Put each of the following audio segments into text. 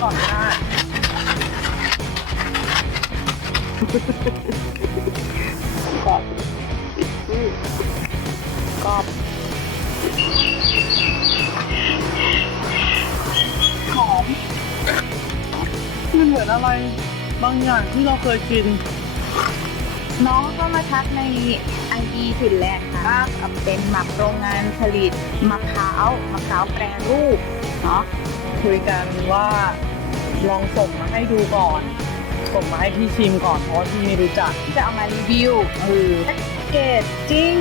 ก่อนก็ได้กรอบกรอบหอมมันเหมือนอะไร บางอย่างที่เราเคยกิน น้องก็มาทักในไอดีถิ่นแลนด์ค่ะว่าเป็นหมักโรงงานผลิตมะพร้าวมะพร้าวแปรรูปเนาะ คุยกันว่าลองส่งมาให้ดูก่อน ส่งมาให้พี่ชิมก่อนเพราะว่าพี่ไม่รู้จักที่จะเอามารีวิวเออแพ็กเกจจิ้ง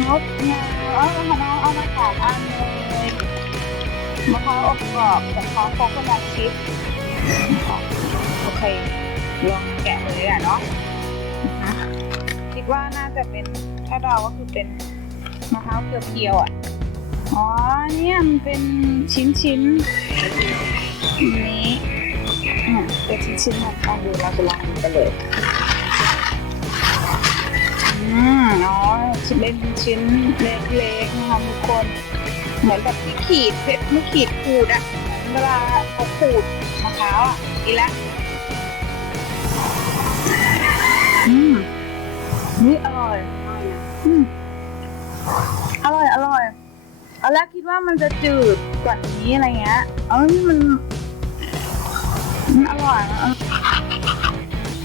งดงามเอามาน้องเอามาสามอันเลยมะพร้าวอบกรอบกับมะพร้าวโคโคนัทชิพโอเคลองแกะเลยอะเนาะนะคะคิดว่าน่าจะเป็นถ้าเราก็คือเป็นมะพร้าวเพียวๆอะ อ๋อ เนี่ยมันเป็นชิ้นๆอันนี้อะเป็นชิ้นๆมาลองดูเราจะลองกันเลยอืมอ๋อเป็นชิ้นเล็กๆนะคะทุกคน เหมือนแบบที่ขีดเพชรไม่ขีดขูดอะเวลาเขาขูดมะพร้าวอะอีละอืมนี่อร่อยอืม เอาแรกคิดว่ามันจะจืดกว่านี้อะไรเงี้ยเอ้ยมันมันอร่อยอะ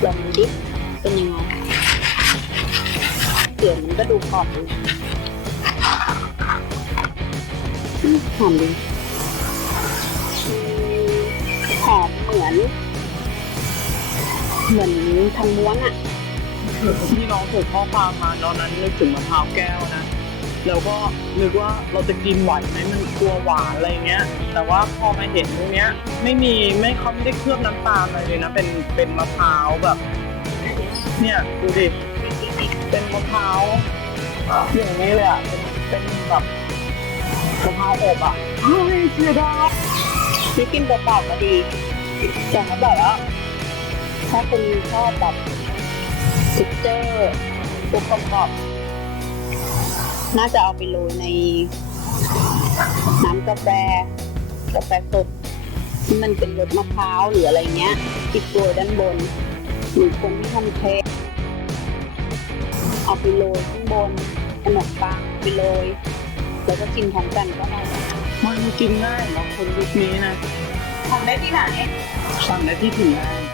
ลองดูดิเป็นยังไงเสียงมันก็ดูกรอบดีหอมดีหอมเหมือน เหมือนทางม้วนอะที่น้องส่งข้อความมาตอนนั้นนึกถึงมะพร้าวแก้วนะ แล้วก็นึกว่าเราจะกินไหวไหมมันกลัวหวานอะไรเงี้ย แต่ว่าพอมาเห็นตรงเนี้ย ไม่มีไม่เขาไม่ได้เคลือบน้ำตาลอะไรเลยนะ เป็นเป็นมะพร้าวแบบ เนี่ยดูดิ เป็นมะพร้าวอย่างนี้เลยอะเป็นเป็นแบบมะพร้าวอบอะเฮ้ยเสียดายนี่กินเปล่าๆก็ดีแต่ถ้าแบบว่าถ้าคุณชอบแบบทิกเจอร์ตัวกรอบ น่าจะเอาไปโรยในน้ำกาแฟกาแฟสดที่มันเป็นรสมะพร้าวหรืออะไรเงี้ยติดตัวด้านบน หรือคนที่ทำเค้กเอาไปโรยข้างบนขนมปังไปโรยแล้วก็กินพร้อมกันก็ได้มันกินง่ายเนาะคนยุคนี้นะทำได้ที่ไหนสั่งได้ที่ถึงได้